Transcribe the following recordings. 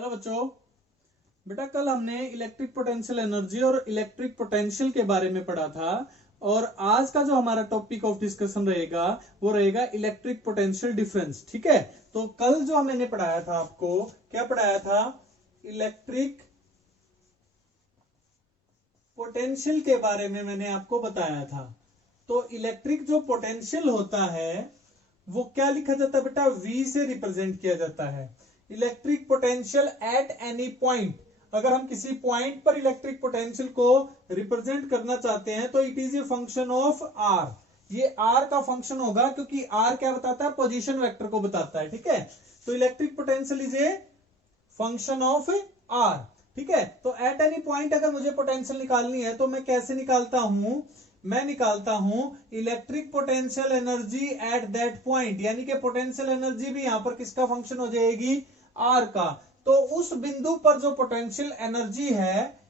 Hello बच्चों, बेटा कल हमने इलेक्ट्रिक पोटेंशियल एनर्जी और इलेक्ट्रिक पोटेंशियल के बारे में पढ़ा था। और आज का जो हमारा टॉपिक ऑफ डिस्कशन रहेगा वो रहेगा इलेक्ट्रिक पोटेंशियल डिफरेंस। ठीक है, तो कल जो मैंने पढ़ाया था आपको, क्या पढ़ाया था? इलेक्ट्रिक पोटेंशियल के बारे में मैंने आपको बताया था। तो इलेक्ट्रिक जो पोटेंशियल होता है वो क्या लिखा जाता है बेटा? V से रिप्रेजेंट किया जाता है। Electric potential at any point, अगर हम किसी पॉइंट पर इलेक्ट्रिक पोटेंशियल को रिप्रेजेंट करना चाहते हैं तो it is a function of R। ये R का फंक्शन होगा क्योंकि R क्या बताता है? पोजीशन वेक्टर को बताता है। ठीक है, तो electric potential is a function of R। ठीक है, तो एट एनी पॉइंट अगर मुझे पोटेंशियल निकालनी है तो मैं कैसे निकालता हूं? मैं निकालता हूं electric potential energy at that point, यानी कि पोटेंशियल एनर्जी भी यहां पर किसका फंक्शन हो जाएगी? आर का। तो उस बिंदु पर जो पोटेंशियल एनर्जी है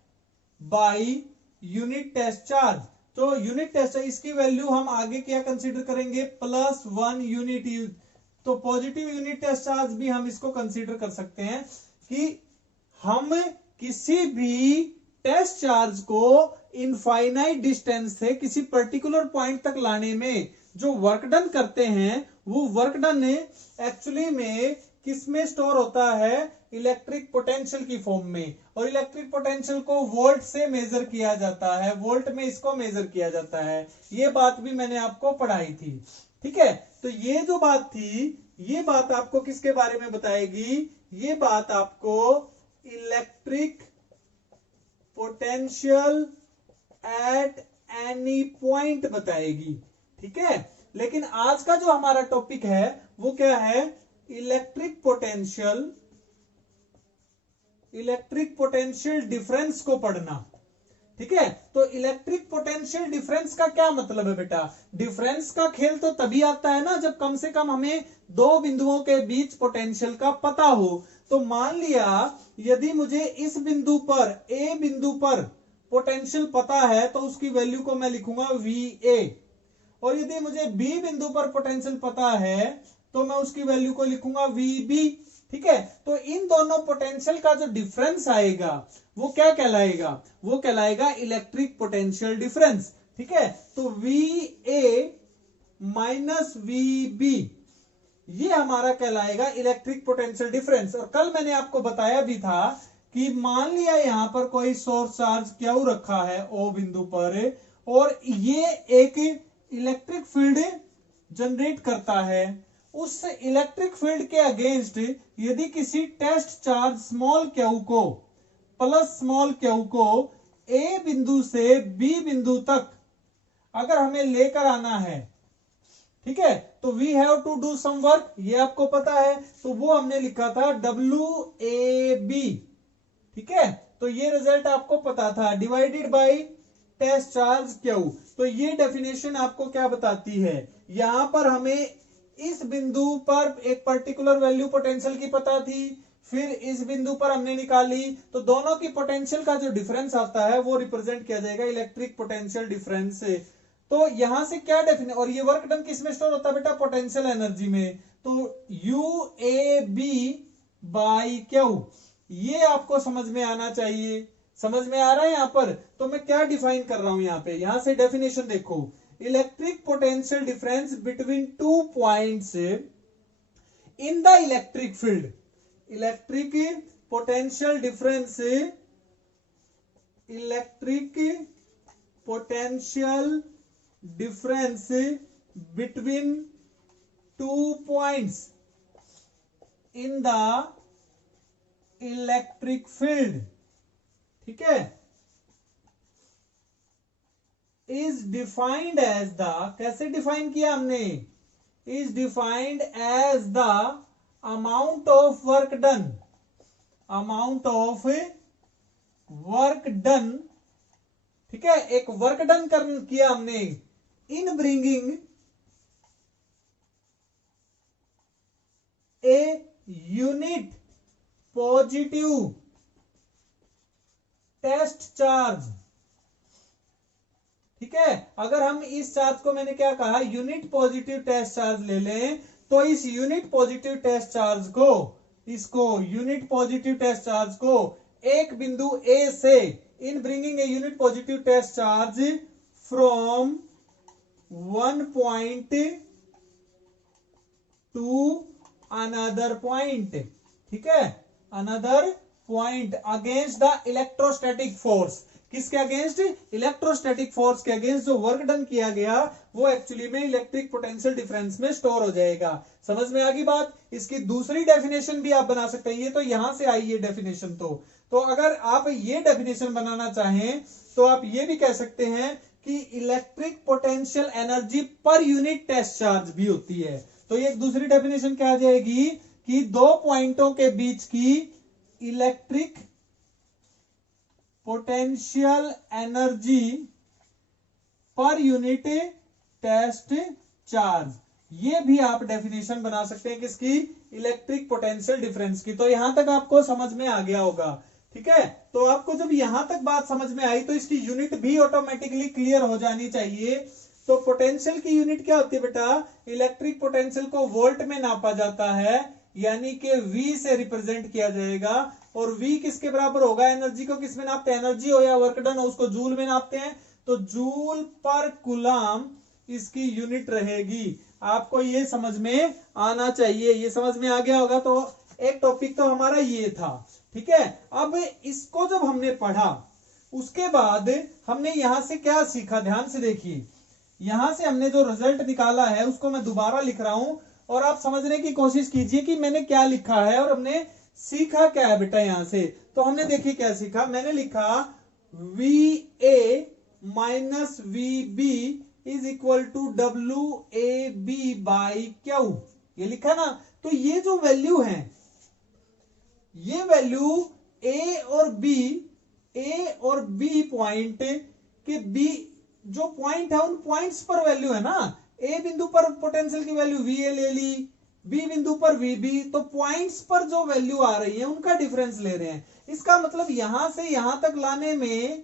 बाय यूनिट टेस्ट चार्ज, तो यूनिट टेस्ट इसकी वैल्यू हम आगे क्या कंसीडर करेंगे? +1 यूनिट। तो पॉजिटिव यूनिट टेस्ट चार्ज भी हम इसको कंसीडर कर सकते हैं कि हम किसी भी टेस्ट चार्ज को इनफाइनाइट डिस्टेंस से किसी पर्टिकुलर पॉइंट तक लाने में जो वर्क डन करते हैं वो वर्क डन एक्चुअली में किस में स्टोर होता है? इलेक्ट्रिक पोटेंशियल की फॉर्म में। और इलेक्ट्रिक पोटेंशियल को वोल्ट से मेजर किया जाता है, वोल्ट में इसको मेजर किया जाता है। ये बात भी मैंने आपको पढ़ाई थी। ठीक है, तो ये जो बात थी ये बात आपको किसके बारे में बताएगी? ये बात आपको electric potential at any point बताएगी। ठीक है, लेकिन आज का जो हमारा टॉपिक है वो क्या है? इलेक्ट्रिक पोटेंशियल डिफरेंस को पढ़ना। ठीक है, तो इलेक्ट्रिक पोटेंशियल डिफरेंस का क्या मतलब है बेटा? डिफरेंस का खेल तो तभी आता है ना जब कम से कम हमें दो बिंदुओं के बीच पोटेंशियल का पता हो। तो मान लिया यदि मुझे इस बिंदु पर, ए बिंदु पर पोटेंशियल पता है तो उसकी वैल्यू को मैं लिखूंगा VA। और यदि मुझे बी बिंदु पर पोटेंशियल पता है तो मैं उसकी वैल्यू को लिखूंगा VB। ठीक है, तो इन दोनों पोटेंशियल का जो डिफरेंस आएगा वो क्या कहलाएगा? वो कहलाएगा इलेक्ट्रिक पोटेंशियल डिफरेंस। ठीक है, तो VA माइनस VB ये हमारा कहलाएगा इलेक्ट्रिक पोटेंशियल डिफरेंस। और कल मैंने आपको बताया भी था कि मान लिया यहां पर कोई सोर्स चार्ज क्यू रखा है O बिंदु पर और ये एक इलेक्ट्रिक फील्ड जनरेट करता है। उस इलेक्ट्रिक फील्ड के अगेंस्ट यदि किसी टेस्ट चार्ज स्मॉल क्यू को प्लस स्मॉल क्यू को A बिंदु से B बिंदु तक अगर हमें लेकर आना है, ठीक है, तो we have to do some work, ये आपको पता है, तो वो हमने लिखा था WAB। ठीक है, तो ये रिजल्ट आपको पता था, divided by test charge Q। तो ये डेफिनेशन आपको क्या बताती है? यहां पर हमें इस बिंदु पर एक पर्टिकुलर वैल्यू पोटेंशियल की पता थी, फिर इस बिंदु पर हमने निकाली, तो दोनों की पोटेंशियल का जो डिफरेंस आता है वो रिप्रेजेंट किया जाएगा इलेक्ट्रिक पोटेंशियल डिफरेंस से। तो यहां से क्या डेफिनेशन, और ये वर्क डन किस में स्टोर होता है बेटा? पोटेंशियल एनर्जी में। तो UAB बाई Q, ये आपको समझ में आना चाहिए। समझ में आ रहा है यहां पर? तो मैं क्या डिफाइन कर रहा हूं यहां पे, यहां से डेफिनेशन देखो, electric potential difference between two points in the electric field. Electric potential difference, electric potential difference between two points in the electric field, ठीक है, इज डिफाइंड एज द, कैसे डिफाइन किया हमने? Is defined as the amount of work done, amount of work done. ठीक है, एक work done किया हमने in bringing a unit positive test charge. ठीक है, अगर हम इस चार्ज को, मैंने क्या कहा, यूनिट पॉजिटिव टेस्ट चार्ज ले लें, तो इस यूनिट पॉजिटिव टेस्ट चार्ज को इसको यूनिट पॉजिटिव टेस्ट चार्ज को एक बिंदु ए से in bringing a unit positive test charge from one point to another point, ठीक है, another point against the electrostatic force. किसके अगेंस्ट? इलेक्ट्रोस्टैटिक फोर्स के अगेंस्ट जो वर्क डन किया गया वो एक्चुअली में इलेक्ट्रिक पोटेंशियल डिफरेंस में स्टोर हो जाएगा। समझ में आ गई बात? इसकी दूसरी डेफिनेशन भी आप बना सकते हैं। ये तो यहां से आई ये डेफिनेशन। तो अगर आप ये डेफिनेशन बनाना चाहें तो आप ये भी कह सकते हैं कि electric potential energy per unit test charge भी होती है। तो ये एक दूसरी डेफिनेशन क्या आ जाएगी कि दो पॉइंटों के बीच की electric potential energy per unit test charge, ये भी आप डेफिनेशन बना सकते हैं किसकी? इलेक्ट्रिक पोटेंशियल डिफरेंस की। तो यहां तक आपको समझ में आ गया होगा, ठीक है। तो आपको जब यहां तक बात समझ में आई तो इसकी यूनिट भी ऑटोमेटिकली क्लियर हो जानी चाहिए। तो पोटेंशियल की यूनिट क्या होती है बेटा? इलेक्ट्रिक पोटेंशियल को वोल्ट में नापा जाता है, यानी कि V से रिप्रेजेंट किया जाएगा। और V किसके बराबर होगा? एनर्जी को किस में नापते हैं? एनर्जी हो या वर्क डन हो उसको जूल में नापते हैं। तो जूल पर कूलम इसकी यूनिट रहेगी। आपको ये समझ में आना चाहिए। ये समझ में आ गया होगा। तो एक टॉपिक तो हमारा ये था, ठीक है। अब इसको जब हमने पढ़ा उसके बाद हमने यहां से क्या सीखा? ध्यान से देखिए, यहां से हमने जो रिजल्ट निकाला है उसको मैं दोबारा लिख रहा हूं और आप समझने की कोशिश कीजिए कि मैंने क्या लिखा है और हमने सीखा क्या है बेटा। यहां से तो हमने देखिए क्या सीखा। मैंने लिखा VA minus VB is equal to WAB by Q, ये लिखा ना। तो ये जो वैल्यू है, ये वैल्यू A और B पॉइंट के B जो पॉइंट है उन पॉइंट्स पर वैल्यू है ना। A बिंदु पर पोटेंशियल की वैल्यू VA ले ली, B बिंदु पर VB, तो पॉइंट्स पर जो वैल्यू आ रही है उनका डिफरेंस ले रहे हैं। इसका मतलब यहां से यहां तक लाने में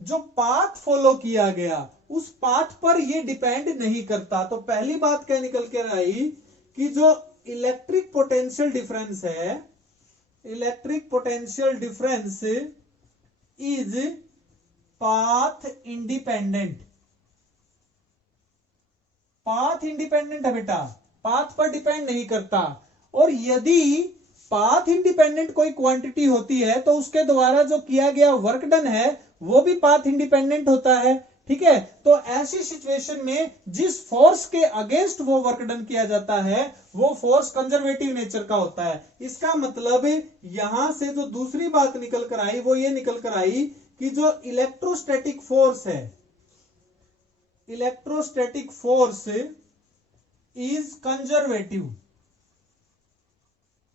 जो पाथ फॉलो किया गया उस पाथ पर ये डिपेंड नहीं करता। तो पहली बात क्या निकल कर आई कि जो इलेक्ट्रिक पोटेंशियल डिफरेंस है, electric potential difference is path independent. Path independent है बेटा, पाथ पर डिपेंड नहीं करता। और यदि पाथ इंडिपेंडेंट कोई क्वांटिटी होती है तो उसके द्वारा जो किया गया वर्क डन है वो भी पाथ इंडिपेंडेंट होता है, ठीक है। तो ऐसी सिचुएशन में जिस फोर्स के अगेंस्ट वो वर्क डन किया जाता है वो फोर्स कंजर्वेटिव नेचर का होता है। इसका मतलब यहां से जो दूसरी बात निकल कर आई वो ये निकल कर आई कि जो इलेक्ट्रोस्टैटिक फोर्स है, इलेक्ट्रोस्टैटिक फोर्स इज कंजर्वेटिव,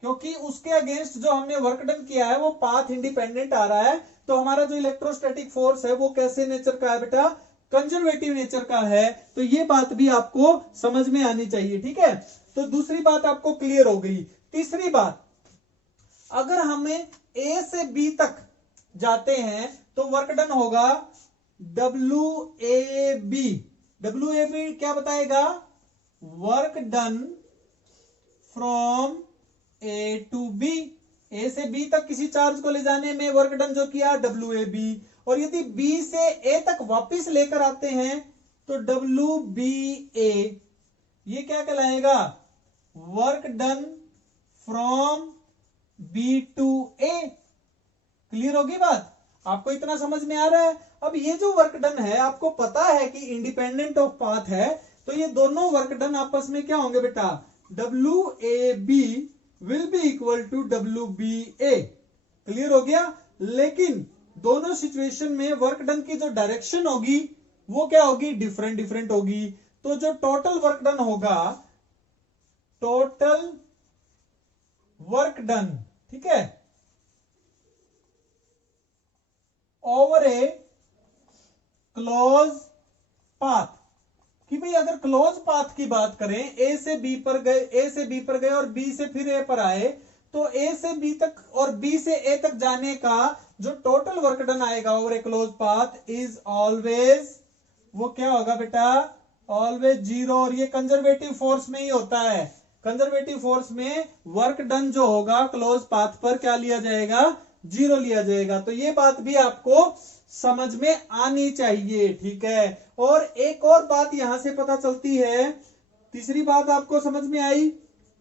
क्योंकि उसके अगेंस्ट जो हमने वर्क डन किया है वो पाथ इंडिपेंडेंट आ रहा है। तो हमारा जो इलेक्ट्रोस्टैटिक फोर्स है वो कैसे नेचर का है बेटा? कंजर्वेटिव नेचर का है। तो ये बात भी आपको समझ में आनी चाहिए, ठीक है। तो दूसरी बात आपको क्लियर हो गई। तीसरी बात, अगर हमें A से B तक जाते हैं तो वर्क डन होगा WAB। WAB क्या बताएगा? Work done from A to B। A से B तक किसी चार्ज को ले जाने में वर्क डन जो किया WAB। और यदि B से A तक वापस लेकर आते हैं तो WBA। ये क्या कहलाएगा? Work done from B to A। Clear होगी बात? आपको इतना समझ में आ रहा है? अब ये जो वर्क डन है आपको पता है कि इंडिपेंडेंट ऑफ पाथ है, तो ये दोनों वर्क डन आपस में क्या होंगे बेटा? WAB will be equal to WBA। Clear हो गया? लेकिन दोनों सिचुएशन में वर्क डन की जो डायरेक्शन होगी वो क्या होगी? डिफरेंट डिफरेंट होगी। तो जो टोटल वर्क डन होगा, टोटल वर्क डन, ठीक है, ओवर ए क्लोज पाथ, कि भाई अगर क्लोज पाथ की बात करें, A से B पर गए और B से फिर A पर आए, तो A से B तक और B से A तक जाने का जो टोटल वर्क डन आएगा over A close path is always, वो क्या होगा बेटा? Always zero. और ये कंजर्वेटिव फोर्स में ही होता है। कंजर्वेटिव फोर्स में वर्क डन जो होगा क्लोज पाथ पर क्या लिया जाएगा, 0 लिया जाएगा। तो ये बात भी आपको समझ में आनी चाहिए, ठीक है। और एक और बात यहां से पता चलती है, तीसरी बात आपको समझ में आई।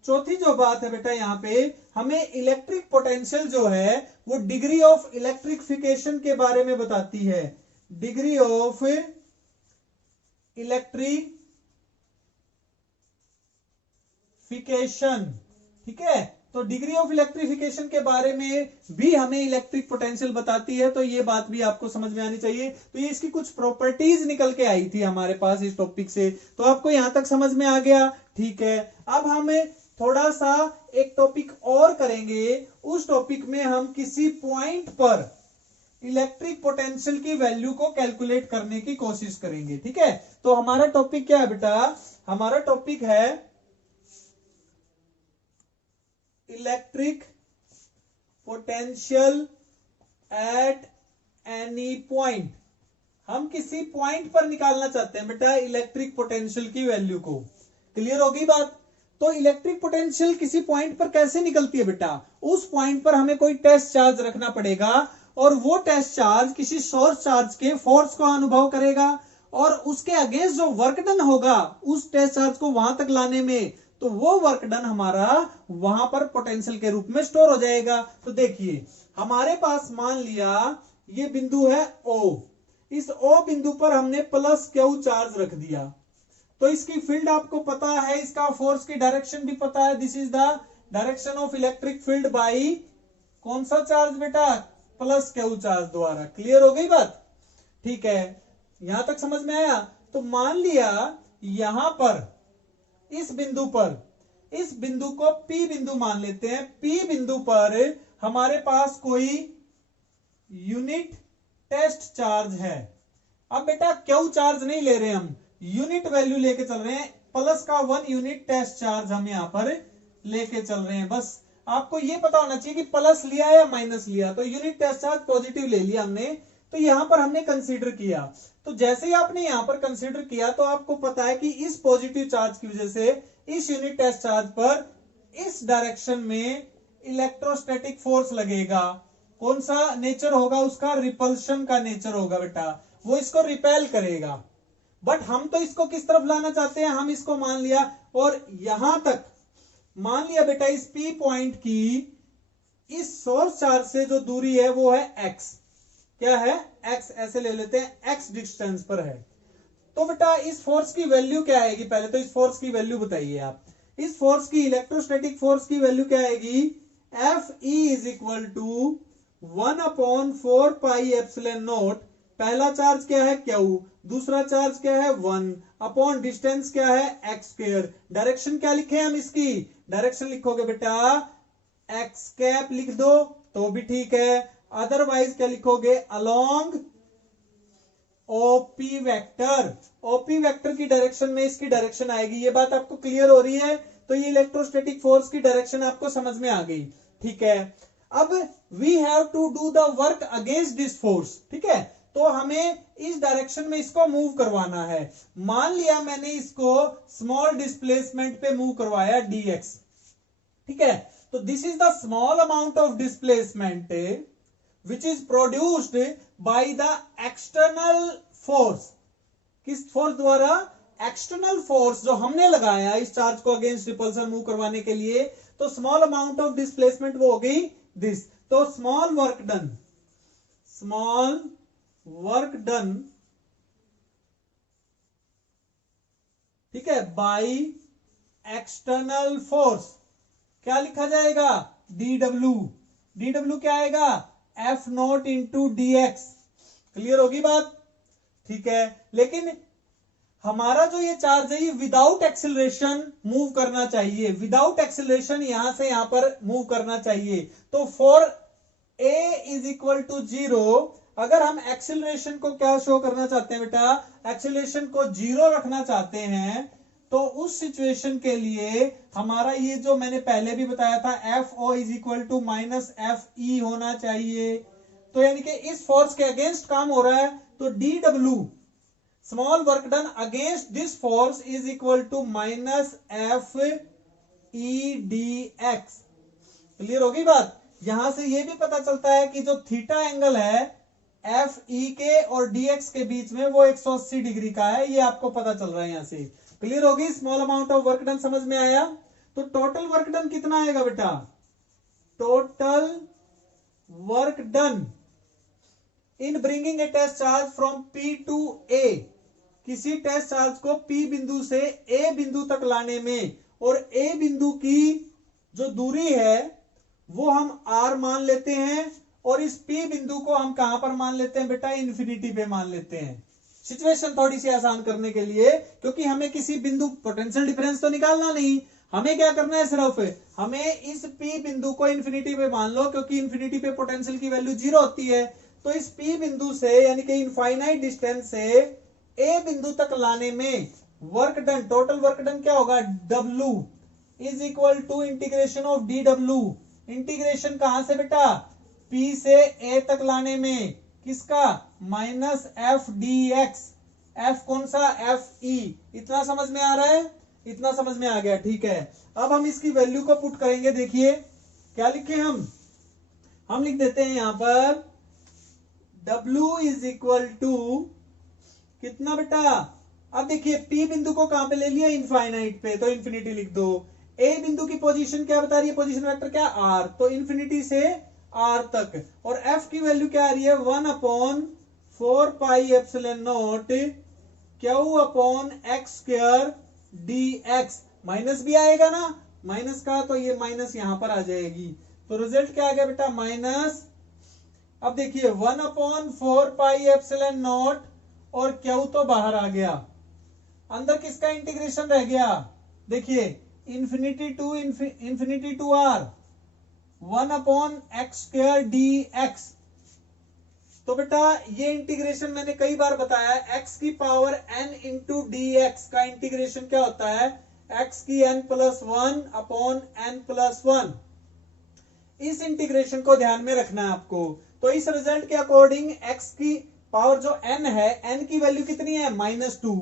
चौथी जो बात है बेटा, यहाँ पे हमें इलेक्ट्रिक पोटेंशियल जो है वो डिग्री ऑफ इलेक्ट्रिफिकेशन के बारे में बताती है। डिग्री ऑफ इलेक्ट्रिफिकेशन, ठीक है। तो डिग्री ऑफ इलेक्ट्रिफिकेशन के बारे में भी हमें इलेक्ट्रिक पोटेंशियल बताती है, तो ये बात भी आपको समझ में आनी चाहिए। तो ये इसकी कुछ प्रॉपर्टीज निकल के आई थी हमारे पास इस टॉपिक से, तो आपको यहां तक समझ में आ गया, ठीक है। अब हम थोड़ा सा एक टॉपिक और करेंगे। उस टॉपिक में हम किसी पॉइंट पर इलेक्ट्रिक पोटेंशियल की वैल्यू को कैलकुलेट करने की कोशिश करेंगे, ठीक है। तो हमारा टॉपिक क्या है बेटा, हमारा टॉपिक है electric potential at any point. हम किसी पॉइंट पर निकालना चाहते हैं बेटा इलेक्ट्रिक पोटेंशियल की वैल्यू को। क्लियर होगी बात। तो इलेक्ट्रिक पोटेंशियल किसी पॉइंट पर कैसे निकलती है बेटा, उस पॉइंट पर हमें कोई टेस्ट चार्ज रखना पड़ेगा और वो टेस्ट चार्ज किसी सोर्स चार्ज के फोर्स को अनुभव करेगा और उसके अगेंस्ट जो वर्क डन होगा उस टेस्ट चार्ज को वहां तक लाने में, तो वो वर्क डन हमारा वहां पर पोटेंशियल के रूप में स्टोर हो जाएगा। तो देखिए हमारे पास मान लिया ये बिंदु है O, इस O बिंदु पर हमने प्लस Q चार्ज रख दिया, तो इसकी फील्ड आपको पता है, इसका फोर्स की डायरेक्शन भी पता है। This is the direction of electric field by कौन सा चार्ज बेटा, प्लस Q चार्ज द्वारा। क्लियर हो गई बात, ठीक है। यहां तक समझ में आया। तो मान लिया यहां पर इस बिंदु पर, इस बिंदु को P बिंदु मान लेते हैं। P बिंदु पर हमारे पास कोई यूनिट टेस्ट चार्ज है। अब बेटा Q चार्ज नहीं ले रहे, हम यूनिट वैल्यू लेके चल रहे हैं, प्लस का 1 यूनिट टेस्ट चार्ज हम यहां पर लेके चल रहे हैं। बस आपको ये पता होना चाहिए कि प्लस लिया या माइनस लिया। तो यूनिट टेस्ट चार्ज पॉजिटिव ले लिया हमने, तो यहां पर हमने कंसीडर किया। तो जैसे ही आपने यहां पर कंसीडर किया तो आपको पता है कि इस पॉजिटिव चार्ज की वजह से इस यूनिट टेस्ट चार्ज पर इस डायरेक्शन में इलेक्ट्रोस्टैटिक फोर्स लगेगा। कौन सा नेचर होगा उसका, रिपल्शन का नेचर होगा बेटा, वो इसको रिपेल करेगा। बट हम तो इसको किस तरफ लाना चाहते हैं, हम इसको मान लिया और यहां तक मान लिया बेटा इस P पॉइंट की इस सोर्स चार्ज से जो दूरी है वो है x। क्या है, x, ऐसे ले लेते हैं, x डिस्टेंस पर है। तो बेटा इस फोर्स की वैल्यू क्या आएगी, पहले तो इस फोर्स की वैल्यू बताइए आप। इस फोर्स की, इलेक्ट्रोस्टैटिक फोर्स की वैल्यू क्या आएगी, Fe is equal to 1/4 pi epsilon naught. पहला चार्ज क्या है Q, दूसरा चार्ज क्या है 1 अपॉन डिस्टेंस क्या है x स्क्वायर। डायरेक्शन क्या लिखे हम इसकी, डायरेक्शन लिखोगे बेटा x कैप लिख दो तो भी ठीक है, अदरवाइज क्या लिखोगे, along OP vector. OP vector की डायरेक्शन में इसकी डायरेक्शन आएगी। ये बात आपको क्लियर हो रही है। तो ये इलेक्ट्रोस्टैटिक फोर्स की डायरेक्शन आपको समझ में आ गई, ठीक है। अब we have to do the work against this force, ठीक है। तो हमें इस डायरेक्शन में इसको मूव करवाना है। मान लिया मैंने इसको स्मॉल डिस्प्लेसमेंट पे मूव करवाया dx, ठीक है। तो this is the small amount of displacement which is produced by the external force. किस फोर्स द्वारा, एक्सटर्नल फोर्स जो हमने लगाया इस चार्ज को अगेंस्ट रिपल्सन मूव करवाने के लिए। तो स्मॉल अमाउंट ऑफ डिस्प्लेसमेंट वो हो गई दिस। तो small work done, small work done, ठीक है, बाई एक्सटर्नल फोर्स क्या लिखा जाएगा, dw। dw क्या आएगा, F0 इंटू dx। क्लियर होगी बात, ठीक है। लेकिन हमारा जो ये चार्ज है ये विदाउट एक्सिलरेशन मूव करना चाहिए, विदाउट एक्सिलरेशन यहां से यहां पर मूव करना चाहिए। तो for a is equal to 0, अगर हम एक्सिलरेशन को क्या शो करना चाहते हैं बेटा, एक्सिलरेशन को 0 रखना चाहते हैं, तो उस सिचुएशन के लिए हमारा ये जो मैंने पहले भी बताया था FO is equal to minus FE होना चाहिए। तो यानी कि इस फोर्स के अगेंस्ट काम हो रहा है, तो dw small work done against this force is equal to minus F EDX। Clear होगी बात। यहां से ये भी पता चलता है कि जो थीटा एंगल है FE के और DX के बीच में वो 180 डिग्री का है, ये आपको पता चल रहा है यहां से। क्लियर होगी। Small amount of work done समझ में आया। तो टोटल वर्क डन कितना आएगा बेटा, total work done in bringing a test charge from P to A, किसी टेस्ट चार्ज को P बिंदु से A बिंदु तक लाने में, और A बिंदु की जो दूरी है वो हम R मान लेते हैं, और इस P बिंदु को हम कहां पर मान लेते हैं बेटा, इन्फिनिटी पे मान लेते हैं। सिचुएशन थोड़ी सी आसान करने के लिए, क्योंकि हमें किसी बिंदु पोटेंशियल डिफरेंस तो निकालना नहीं, हमें क्या करना है, सिर्फ हमें इस P बिंदु को इन्फिनिटी पे मान लो, क्योंकि इन्फिनिटी पे पोटेंशियल की वैल्यू 0 होती है। तो इस P बिंदु से यानी कि इनफाइनाइट डिस्टेंस से A बिंदु तक लाने में work done, total work done क्या होगा, W is equal to integration of DW। Integration कहां से बेटा, P से A तक लाने में किसका, माइनस FDX। F कौन सा, FE। इतना समझ में आ रहा है, इतना समझ में आ गया, ठीक है। अब हम इसकी वैल्यू को पुट करेंगे। देखिए क्या लिखे हम लिख देते हैं यहां पर W इज इक्वल टू कितना बेटा, अब देखिए P बिंदु को कहां पे ले लिया, इनफाइनाइट पे, तो इन्फिनिटी लिख दो। A बिंदु की पोजीशन क्या बता रही है, पोजीशन वेक्टर क्या, R, तो इन्फिनिटी से R तक, और F की वैल्यू क्या आ रही है, 1/4 pi epsilon not Q upon x square dx। Minus भी आएगा ना, माइनस का, तो ये माइनस यहां पर आ जाएगी, तो रिजल्ट क्या आ गया बेटा, माइनस। अब देखिए 1/4 पाई एप्सिलॉन नॉट और Q तो बाहर आ गया, अंदर किसका इंटीग्रेशन रह गया, देखिए infinity to R 1/x square dx। तो बेटा ये इंटीग्रेशन मैंने कई बार बताया, x की पावर n इंटू dx का इंटीग्रेशन क्या होता है, x की n+1 अपॉन n+1। इस इंटीग्रेशन को ध्यान में रखना है आपको। तो इस रिजल्ट के अकॉर्डिंग x की पावर जो n है, n की वैल्यू कितनी है, -2।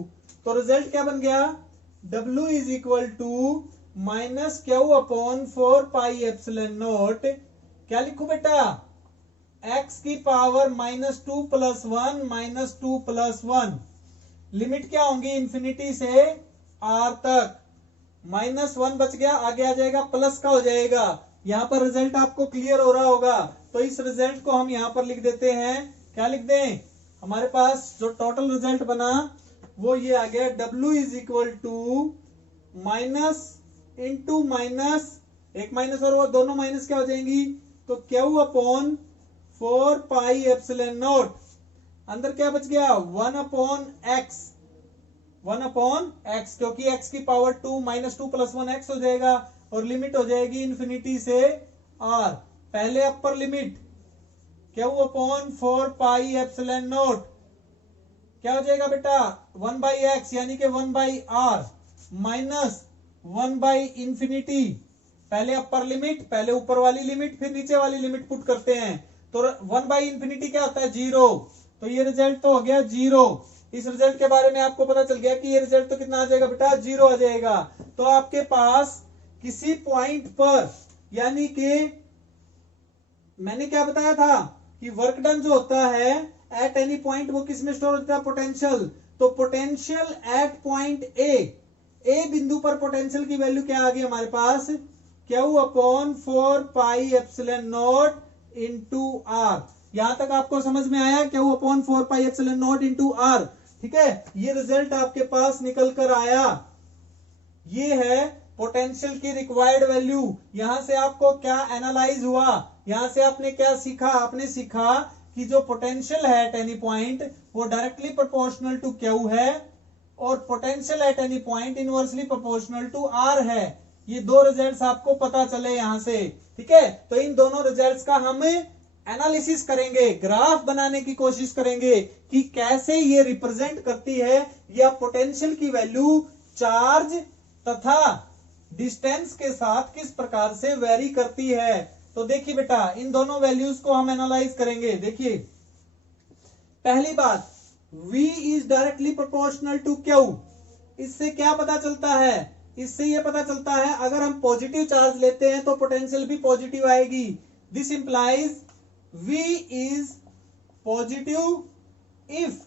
तो रिजल्ट क्या बन गया, W is equal to -Q upon 4 pi epsilon naught, क्या लिखू बेटा, x की पावर -2 + 1 -2 + 1। लिमिट क्या होंगी, इन्फिनिटी से R तक, -1 बच गया, आगे आ जाएगा प्लस का हो जाएगा। यहां पर रिजल्ट आपको क्लियर हो रहा होगा। तो इस रिजल्ट को हम यहां पर लिख देते हैं, क्या लिख दें, हमारे पास जो टोटल रिजल्ट बना वो ये आ गया, W is equal to minus into minus, एक माइनस और वो दोनों माइनस क्या हो जाएंगी, तो Q upon 4 pi epsilon naught, अंदर क्या बच गया, 1/x, क्योंकि x की पावर 2 -2 + 1x हो जाएगा, और लिमिट हो जाएगी इन्फिनिटी से R। पहले upper limit Q upon 4 pi epsilon naught क्या हो जाएगा बेटा, 1/x यानी कि 1/R माइनस 1/इन्फिनिटी। पहले अपर लिमिट, पहले ऊपर वाली लिमिट, फिर नीचे वाली लिमिट पुट करते हैं, तो 1/इन्फिनिटी क्या होता है, 0। तो ये रिजल्ट तो हो गया 0। इस रिजल्ट के बारे में आपको पता चल गया कि ये रिजल्ट तो कितना आ जाएगा बेटा, 0 आ जाएगा। तो आपके पास किसी पॉइंट पर, यानी कि मैंने क्या बताया था कि वर्क डन जो होता है एट एनी पॉइंट, वो किस में स्टोर होता है, पोटेंशियल। तो पोटेंशियल एट पॉइंट ए बिंदु पर पोटेंशियल की वैल्यू क्या आ गई हमारे पास, Q upon 4 pi epsilon not into R। यहां तक आपको समझ में आया, Q upon 4 pi epsilon not into R, ठीक है। ये रिजल्ट आपके पास निकल कर आया, ये है पोटेंशियल की रिक्वायर्ड वैल्यू। यहां से आपको क्या एनालाइज हुआ, यहां से आपने क्या सीखा, आपने सीखा कि जो पोटेंशियल है एट एनी पॉइंट वो डायरेक्टली प्रोपोर्शनल टू Q है, और potential at any point inversely proportional to R है। ये दो रिजल्ट्स आपको पता चले यहां से, ठीक है। तो इन दोनों रिजल्ट्स का हम एनालिसिस करेंगे, ग्राफ बनाने की कोशिश करेंगे कि कैसे ये रिप्रेजेंट करती है या पोटेंशियल की वैल्यू चार्ज तथा डिस्टेंस के साथ किस प्रकार से वेरी करती है। तो देखिए बेटा, इन दोनों वैल्यूज को हम एनालाइज करेंगे। देखिए पहली बात, V is directly proportional to Q। इससे क्या पता चलता है, इससे ये पता चलता है अगर हम पॉजिटिव चार्ज लेते हैं तो पोटेंशियल भी पॉजिटिव आएगी। This implies V is positive if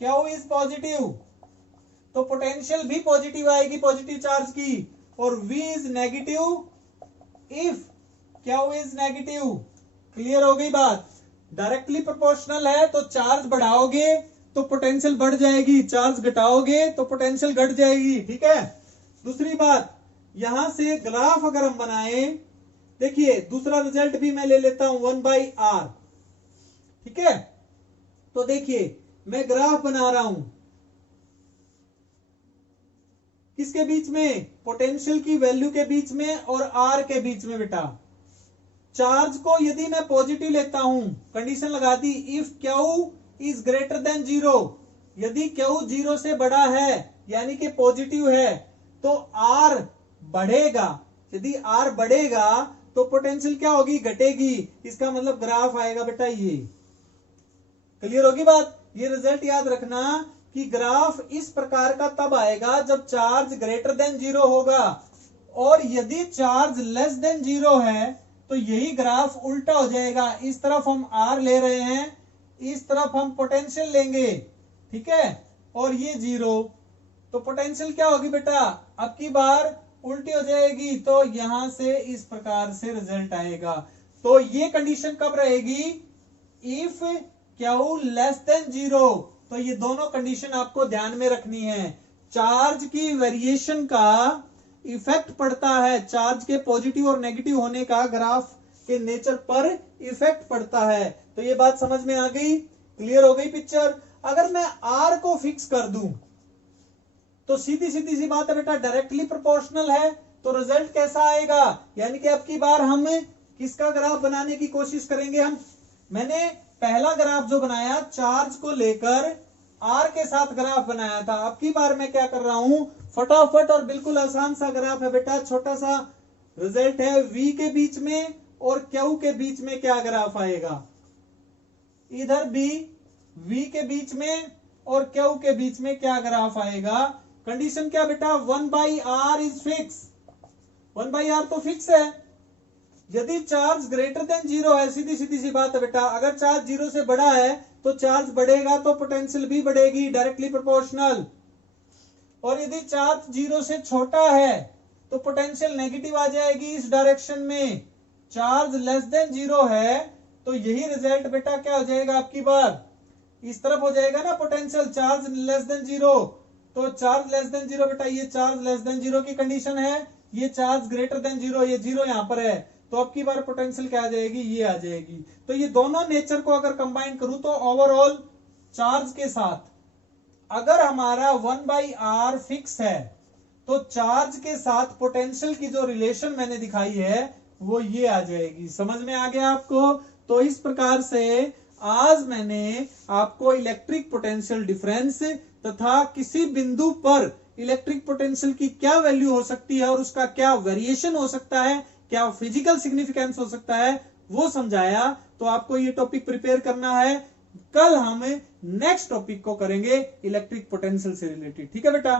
Q is positive, तो पोटेंशियल भी पॉजिटिव आएगी पॉजिटिव चार्ज की, और V is negative if Q is negative. Clear हो गई बात? डायरेक्टली प्रोपोर्शनल है तो चार्ज बढ़ाओगे तो पोटेंशियल बढ़ जाएगी, चार्ज घटाओगे तो पोटेंशियल घट जाएगी। ठीक है। दूसरी बात, यहां से ग्राफ अगर हम बनाए, देखिए दूसरा रिजल्ट भी मैं ले लेता हूं 1/r। ठीक है, तो देखिए मैं ग्राफ बना रहा हूं किसके बीच में, पोटेंशियल की वैल्यू के बीच में और r के बीच में। बेटा चार्ज को यदि मैं पॉजिटिव लेता हूं, कंडीशन लगा दी, if Q is greater than 0, यदि Q 0 से बड़ा है यानी कि पॉजिटिव है तो R बढ़ेगा, यदि R बढ़ेगा तो पोटेंशियल क्या होगी, घटेगी। इसका मतलब ग्राफ आएगा बेटा ये। क्लियर होगी बात? ये रिजल्ट याद रखना कि ग्राफ इस प्रकार का तब आएगा जब चार्ज ग्रेटर देन 0 होगा, और यदि चार्ज लेस देन 0 है तो यही ग्राफ उल्टा हो जाएगा। इस तरफ हम R ले रहे हैं, इस तरफ हम पोटेंशियल लेंगे। ठीक है, और ये 0, तो पोटेंशियल क्या होगी बेटा, अब की बार उल्टी हो जाएगी, तो यहां से इस प्रकार से रिजल्ट आएगा। तो ये कंडीशन कब रहेगी, इफ Q लेस देन 0। तो ये दोनों कंडीशन आपको ध्यान में रखनी है। चार्ज की वेरिएशन का इफेक्ट पड़ता है, चार्ज के पॉजिटिव और नेगेटिव होने का ग्राफ के नेचर पर इफेक्ट पड़ता है। तो ये बात समझ में आ गई? क्लियर हो गई पिक्चर? अगर मैं R को फिक्स कर दूं तो सीधी सीधी सी बात है बेटा, डायरेक्टली प्रोपोर्शनल है तो रिजल्ट कैसा आएगा, यानी कि अब की बार हम किसका ग्राफ बनाने की कोशिश करेंगे। मैंने पहला ग्राफ जो बनाया चार्ज को लेकर R के साथ ग्राफ बनाया था, अब की बार मैं क्या कर रहा हूं, फटाफट और बिल्कुल आसान सा ग्राफ है बेटा, छोटा सा रिजल्ट है। V के बीच में और Q के बीच में क्या ग्राफ आएगा, इधर भी V के बीच में और Q के बीच में क्या ग्राफ आएगा। कंडीशन क्या बेटा, 1/r इज फिक्स, 1/r तो फिक्स है। यदि चार्ज ग्रेटर देन 0 है, सीधी सीधी सी बात है बेटा, अगर चार्ज 0 से बड़ा है तो चार्ज बढ़ेगा तो पोटेंशियल भी बढ़ेगी, डायरेक्टली प्रोपोर्शनल। और यदि चार्ज 0 से छोटा है तो पोटेंशियल नेगेटिव आ जाएगी इस डायरेक्शन में। चार्ज लेस देन 0 है तो यही रिजल्ट बेटा क्या हो जाएगा, आपकी बार इस तरफ हो जाएगा ना पोटेंशियल, चार्ज लेस देन 0। तो चार्ज लेस देन 0 बेटा, ये चार्ज लेस देन 0 की कंडीशन है, ये चार्ज ग्रेटर देन 0, ये 0 यहां पर है, तो अब की बार पोटेंशियल क्या आ जाएगी, ये आ जाएगी। तो ये दोनों नेचर को अगर कंबाइन करूं तो ओवरऑल चार्ज के साथ अगर हमारा 1/r फिक्स है तो चार्ज के साथ पोटेंशियल की जो रिलेशन मैंने दिखाई है वो ये आ जाएगी। समझ में आ गया आपको? तो इस प्रकार से आज मैंने आपको इलेक्ट्रिक पोटेंशियल डिफरेंस तथा किसी बिंदु पर इलेक्ट्रिक पोटेंशियल की क्या वैल्यू हो सकती है और उसका क्या वेरिएशन हो सकता है, क्या फिजिकल सिग्निफिकेंस हो सकता है, वो समझाया। तो आपको ये टॉपिक प्रिपेयर करना है, कल हम नेक्स्ट टॉपिक को करेंगे इलेक्ट्रिक पोटेंशियल से रिलेटेड। ठीक है बेटा?